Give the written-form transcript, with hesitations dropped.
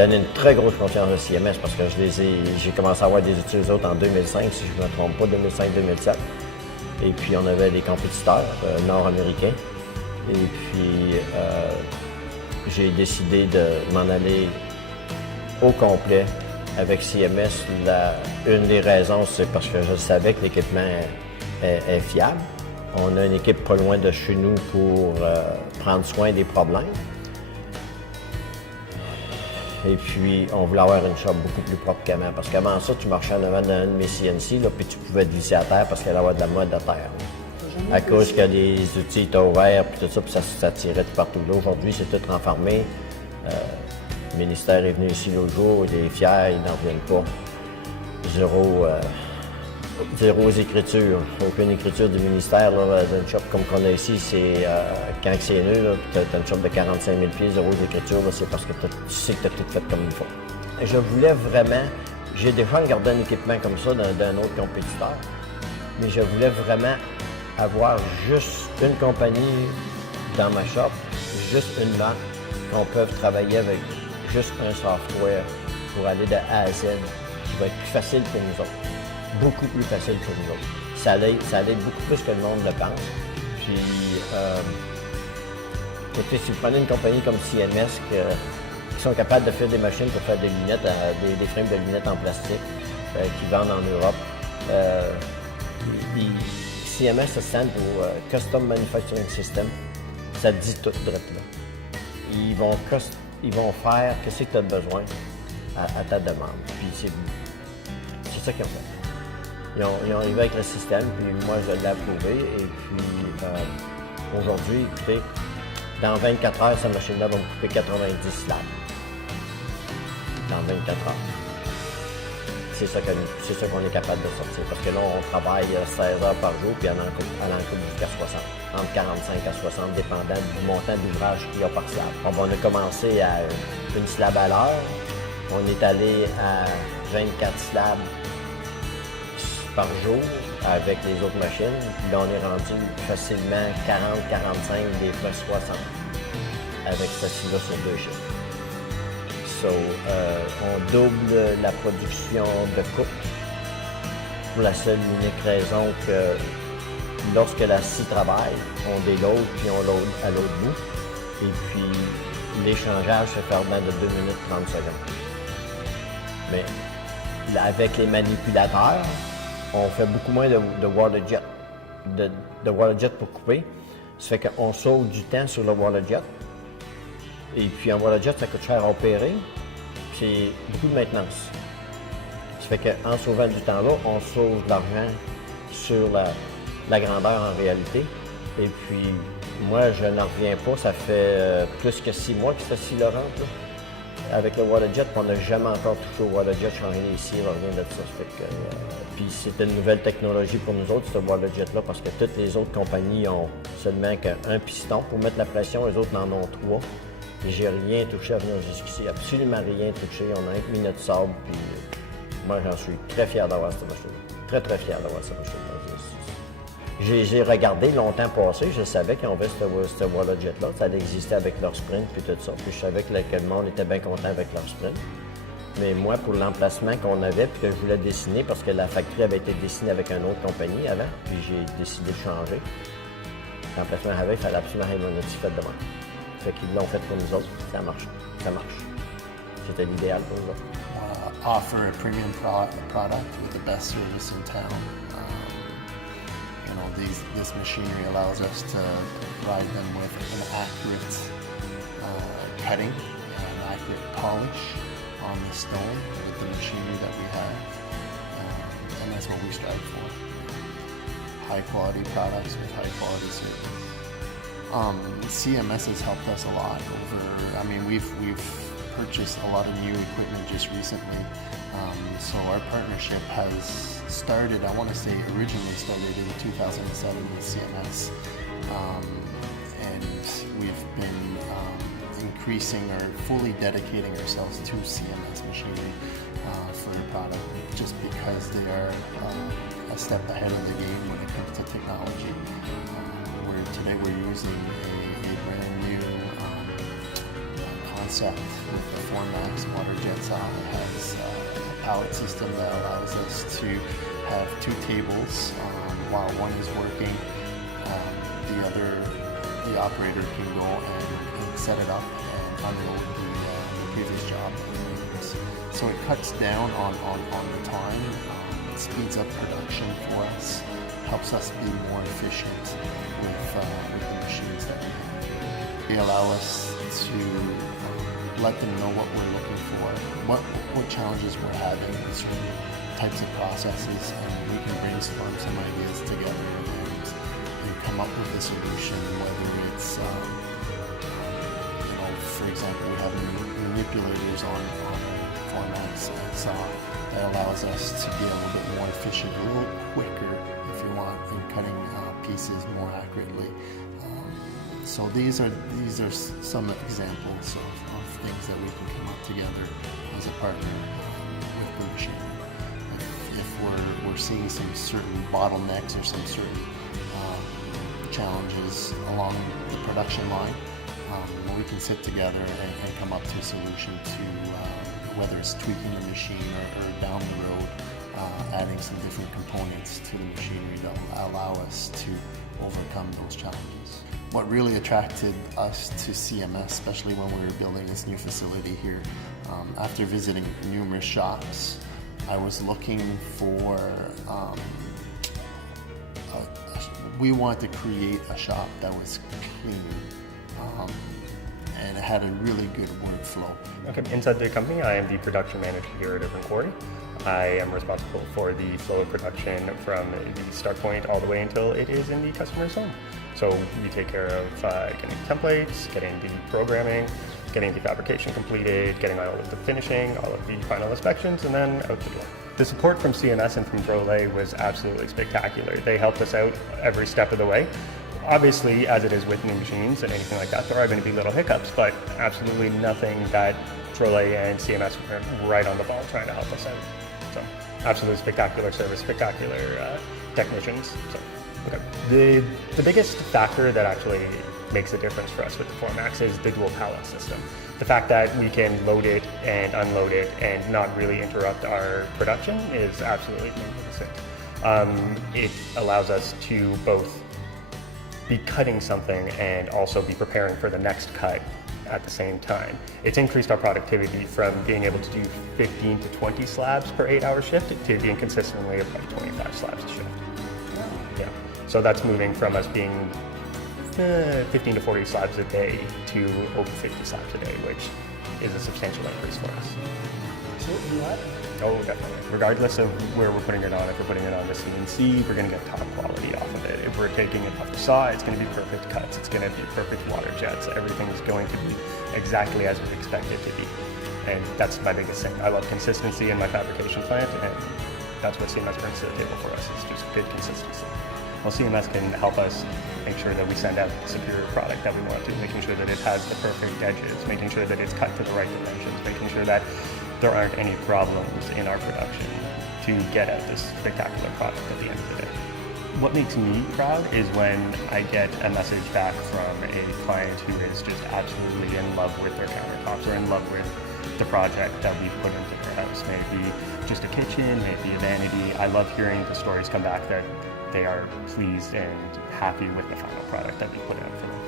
donné une très grosse confiance à CMS parce que j'ai commencé à avoir des études autres en 2005, si je ne me trompe pas, 2005-2007. Et puis, on avait des compétiteurs nord-américains. Et puis, j'ai décidé de m'en aller au complet avec CMS. Une des raisons, c'est parce que je savais que l'équipement est fiable. On a une équipe pas loin de chez nous pour prendre soin des problèmes. Et puis, on voulait avoir une shop beaucoup plus propre qu'avant. Parce qu'avant ça, tu marchais en avant d'un de mes CNC, là, puis tu pouvais te glisser à terre parce qu'il allait avoir de la mode à terre. Là. À cause que les outils étaient ouverts, puis tout ça, puis ça tirait de partout. Là, aujourd'hui, c'est tout renfermé. Le ministère est venu ici l'autre jour, il est fier, il n'en reviennent pas. Zéro écriture. Aucune écriture du ministère. Une shop comme qu'on a ici, c'est quand c'est nul, tu as une shop de 45 000 pieds, zéro écriture, c'est parce que tu sais que tu as tout fait comme il faut. Je voulais vraiment, j'ai déjà regardé un équipement comme ça d'un autre compétiteur, mais je voulais vraiment avoir juste une compagnie dans ma shop, juste une marque, qu'on peut travailler avec juste un software pour aller de A à Z, qui va être plus facile pour nous autres. Beaucoup plus facile pour nous autres. Ça aide beaucoup plus que le monde le pense. Puis, si vous prenez une compagnie comme CMS qui sont capables de faire des machines pour faire des lunettes, des frames de lunettes en plastique qui vendent en Europe, CMS, ça stand pour Custom Manufacturing System. Ça dit tout de là. Ils vont faire ce que tu as besoin à ta demande. Puis c'est ça qu'ils ont fait. Ils ont arrivé avec le système, puis moi, je l'ai approuvé. Et puis, aujourd'hui, écoutez, dans 24 heures, cette machine-là va me couper 90 slabs. Dans 24 heures. C'est ça qu'on est capable de sortir. Parce que là, on travaille 16 heures par jour, puis elle en coupe jusqu'à 60. Entre 45 à 60, dépendant du montant d'ouvrage qu'il y a par slab. On a commencé à une slab à l'heure. On est allé à 24 slabs par jour avec les autres machines. Puis là, on est rendu facilement 40, 45, des fois 60 avec ceci-là sur 2 chiffres. On double la production de coupe pour la seule unique raison que lorsque la scie travaille, on déload puis on load à l'autre bout. Et puis, l'échangeage se fait dans de 2 minutes 30 secondes. Mais avec les manipulateurs, on fait beaucoup moins de water jet, de water jet pour couper. Ça fait qu'on sauve du temps sur le water jet. Et puis en water jet, ça coûte cher à opérer. C'est beaucoup de maintenance. Ça fait qu'en sauvant du temps là, on sauve de l'argent sur la grandeur en réalité. Et puis moi, je n'en reviens pas. Ça fait plus que 6 mois que c'est si Laurent. Avec le waterjet, on n'a jamais encore touché au waterjet, changé les cires, rien de ça. Puis c'est une nouvelle technologie pour nous autres, ce waterjet-là, parce que toutes les autres compagnies ont seulement qu'un piston pour mettre la pression, les autres en ont 3. Et j'ai rien touché à venir jusqu'ici, absolument rien touché. On a mis notre sable, puis moi j'en suis très fier d'avoir cette machine-là. Très, très fier d'avoir cette machine-là. J'ai regardé longtemps passé, je savais qu'ils avaient ce waterjet-là, ça existait avec leur sprint puis tout ça, puis je savais que le monde était bien content avec leur sprint. Mais moi, pour l'emplacement qu'on avait puis que je voulais dessiner, parce que la factory avait été dessinée avec une autre compagnie avant, puis j'ai décidé de changer. L'emplacement avait, il fallait absolument avoir un outil fait de même. Fait qu'ils l'ont fait pour nous autres, ça marche. Ça marche. C'était l'idéal pour nous autres. Offer a premium product with the best service in town. This machinery allows us to provide them with an accurate cutting and accurate polish on the stone with the machinery that we have, and that's what we strive for. High quality products with high quality service. CMS has helped us a lot we've purchased a lot of new equipment just recently. So our partnership has started, I want to say originally started in 2007 with CMS. And we've been increasing or fully dedicating ourselves to CMS machinery for the product just because they are a step ahead of the game when it comes to technology. Today we're using a brand new concept with the Formax water jet saw. It has a pallet system that allows us to have two tables. While one is working, the operator can go and set it up and unload the previous job. So it cuts down on the time, speeds up production for us, helps us be more efficient with the machines that we have. They allow us to let them know what we're looking for, what challenges we're having with certain types of processes, and we can brainstorm some ideas together and come up with a solution, whether it's, for example, we have manipulators on Formax saw that allows us to be a little bit more efficient, a little quicker, if you want, in cutting pieces more accurately. So these are some examples of things that we can come up together as a partner with the machine. If we're seeing some certain bottlenecks or some certain challenges along the production line, we can sit together and come up to a solution to whether it's tweaking the machine or down the road adding some different components to the machinery that will allow us to overcome those challenges. What really attracted us to CMS, especially when we were building this new facility here, after visiting numerous shops, I was looking for, we wanted to create a shop that was clean and it had a really good workflow. Okay, inside the company, I am the production manager here at Urban Quarry. I am responsible for the flow of production from the start point all the way until it is in the customer's home. So we take care of getting templates, getting the programming, getting the fabrication completed, getting all of the finishing, all of the final inspections, and then out the door. The support from CMS and from Drolet was absolutely spectacular. They helped us out every step of the way. Obviously, as it is with new machines and anything like that, there are going to be little hiccups, but absolutely nothing that Drolet and CMS were right on the ball trying to help us out. So, absolutely spectacular service, spectacular technicians. So, okay. The biggest factor that actually makes a difference for us with the Formax is the dual pallet system. The fact that we can load it and unload it and not really interrupt our production is absolutely magnificent. It allows us to both be cutting something and also be preparing for the next cut at the same time. It's increased our productivity from being able to do 15 to 20 slabs per 8-hour shift to being consistently about 25 slabs a shift. Yeah. So that's moving from us being 15 to 40 slabs a day to over 50 slabs a day, which is a substantial increase for us. Oh, definitely. Regardless of where we're putting it on, if we're putting it on the CNC, we're going to get top quality off of it. If we're taking it off the saw, it's going to be perfect cuts. It's going to be perfect water jets. Everything is going to be exactly as we expect it to be. And that's my biggest thing. I love consistency in my fabrication plant, and that's what CMS brings to the table for us, is just good consistency. Well, CMS can help us make sure that we send out the superior product that we want to, making sure that it has the perfect edges, making sure that it's cut to the right dimensions, making sure that there aren't any problems in our production to get out this spectacular product at the end of the day. What makes me proud is when I get a message back from a client who is just absolutely in love with their countertops or in love with the project that we put into their house. Maybe just a kitchen, maybe a vanity. I love hearing the stories come back that they are pleased and happy with the final product that we put out for them.